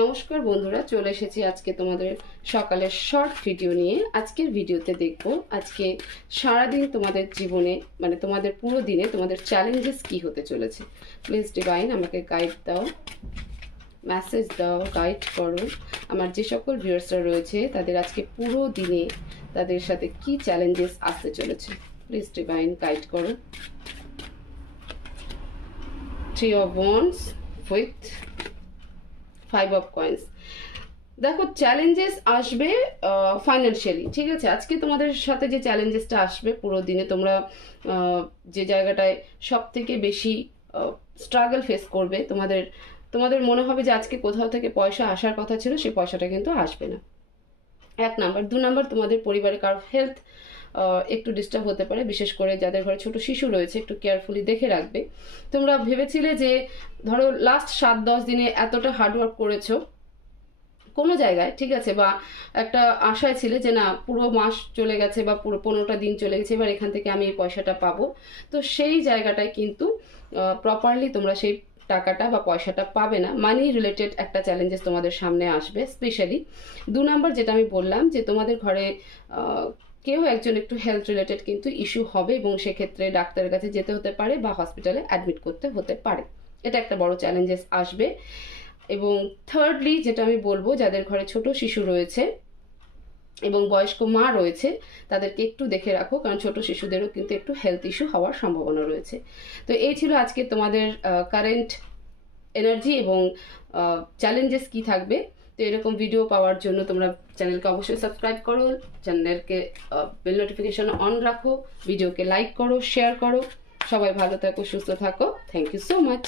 নমস্কার বন্ধুরা, চলে এসেছি আজকে তোমাদের সকালের শর্ট ভিডিও নিয়ে। আজকের ভিডিওতে দেখব আজকে সারাদিন তোমাদের জীবনে মানে তোমাদের পুরো দিনে তোমাদের চ্যালেঞ্জেস কি হতে চলেছে। প্লিজ ডিভাইন আমাকে গাইড দাও, মেসেজ দাও, গাইড করো। আমার যে সকল ভিউয়ার্সরা রয়েছে তাদের আজকে পুরো দিনে তাদের সাথে কি চ্যালেঞ্জেস আসতে চলেছে, প্লিজ ডিভাইন গাইড করো। 3 of Wands with 5 of Coins। দেখো চ্যালেঞ্জেস আসবে ফাইন্যান্সিয়ালি, ঠিক আছে। আজকে তোমাদের সাথে যে চ্যালেঞ্জেসটা আসবে পুরো দিনে, তোমরা যে জায়গাটায় সব থেকে বেশি স্ট্রাগল ফেস করবে, তোমাদের মনে হবে যে আজকে কোথাও থেকে পয়সা আসার কথা ছিল, সেই পয়সাটা কিন্তু আসবে না। 1 নাম্বার। 2 নাম্বার, তোমাদের পরিবারে কারো হেলথ একটু ডিস্টার্ব হতে পারে, বিশেষ করে যাদের ঘরে ছোট শিশু রয়েছে একটু কেয়ারফুলি দেখে রাখবে। তোমরা ভেবেছিলে যে ধরো লাস্ট 7-10 দিনে এতটা হার্ডওয়ার্ক করেছো কোনো জায়গায়, ঠিক আছে, বা একটা আশায় ছিলে যে না পুরো মাস চলে গেছে বা পুরো 15টা দিন চলে গেছে, এবার এখান থেকে আমি এই পয়সাটা পাবো। তো সেই জায়গাটায় কিন্তু প্রপারলি তোমরা সেই টাকাটা বা পয়সাটা পাবে না। মানি রিলেটেড একটা চ্যালেঞ্জেস তোমাদের সামনে আসবে স্পেশালি। 2 নাম্বার, যেটা আমি বললাম যে তোমাদের ঘরে কেউ একজন একটু হেলথ রিলেটেড কিন্তু ইস্যু হবে এবং সেক্ষেত্রে ডাক্তারের কাছে যেতে হতে পারে বা হসপিটালে অ্যাডমিট করতে হতে পারে। এটা একটা বড় চ্যালেঞ্জেস আসবে। এবং থার্ডলি যেটা আমি বলবো, যাদের ঘরে ছোট শিশু রয়েছে এবং বয়স্ক মা রয়েছে তাদেরকে একটু দেখে রাখো, কারণ ছোট শিশুদেরও কিন্তু একটু হেলথ ইস্যু হওয়ার সম্ভাবনা রয়েছে। তো এই ছিল আজকে তোমাদের কারেন্ট এনার্জি এবং চ্যালেঞ্জেস কি থাকবে। তো এরকম ভিডিও পাওয়ার জন্য তোমরা চ্যানেলকে অবশ্যই সাবস্ক্রাইব করো, চ্যানেলকে বেল নোটিফিকেশন অন রাখো, ভিডিওকে লাইক করো, শেয়ার করো। সবাই ভালো থাকো, সুস্থ থাকো। Thank you so much.